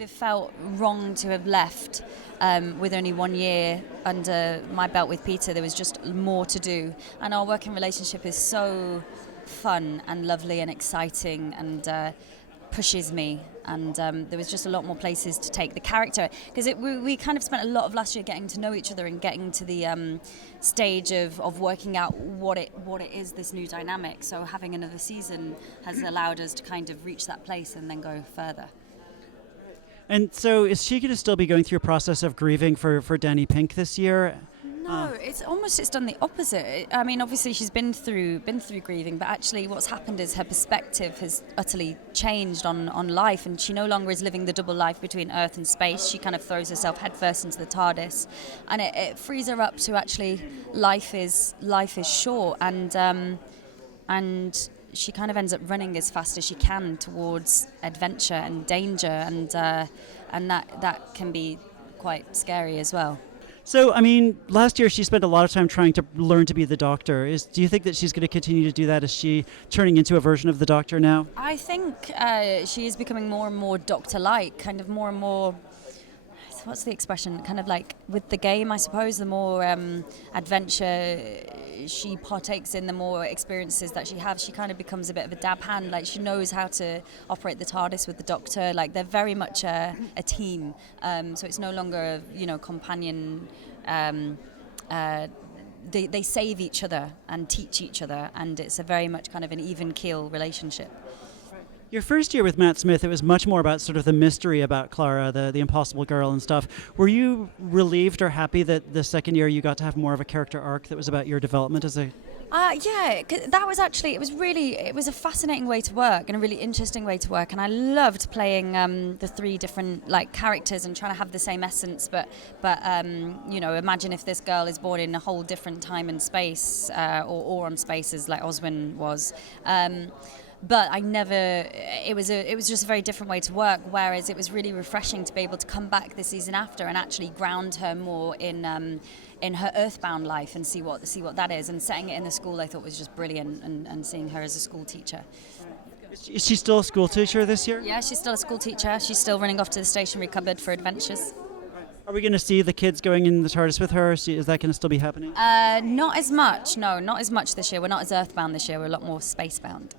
would have felt wrong to have left with only 1 year under my belt with Peter. There was just more to do, and our working relationship is so fun and lovely and exciting and pushes me, and there was just a lot more places to take the character, because we kind of spent a lot of last year getting to know each other and getting to the stage of working out what it is, this new dynamic. So having another season has allowed us to kind of reach that place and then go further. And so is she going to still be going through a process of grieving for Danny Pink this year? No, it's done the opposite. I mean, obviously she's been through grieving, but actually what's happened is her perspective has utterly changed on life, and she no longer is living the double life between Earth and space. She kind of throws herself headfirst into the TARDIS, and it frees her up to actually life is short, and she kind of ends up running as fast as she can towards adventure and danger, and that can be quite scary as well. So, I mean, last year she spent a lot of time trying to learn to be the Doctor. Do you think that she's going to continue to do that? Is she turning into a version of the Doctor now? I think she is becoming more and more Doctor-like, kind of more and more, what's the expression, kind of like with the game, I suppose. The more adventure she partakes in, the more experiences that she has, she kind of becomes a bit of a dab hand. Like, she knows how to operate the TARDIS with the Doctor. Like, they're very much a team, so it's no longer a companion. They save each other and teach each other, and it's a very much kind of an even keel relationship. Your first year with Matt Smith, it was much more about sort of the mystery about Clara, the impossible girl and stuff. Were you relieved or happy that the second year you got to have more of a character arc that was about your development as a... Yeah, 'cause that was actually, it was a fascinating way to work and a really interesting way to work, and I loved playing the three different characters and trying to have the same essence, but imagine if this girl is born in a whole different time and space, or on spaces like Oswin was. But it was just a very different way to work, whereas it was really refreshing to be able to come back the season after and actually ground her more in her earthbound life and see what that is. And setting it in the school, I thought, was just brilliant, and seeing her as a school teacher. Is she still a school teacher this year? Yeah, she's still a school teacher. She's still running off to the stationery cupboard for adventures. Are we going to see the kids going in the TARDIS with her? Is that going to still be happening? Not as much. No, not as much this year. We're not as earthbound this year. We're a lot more spacebound.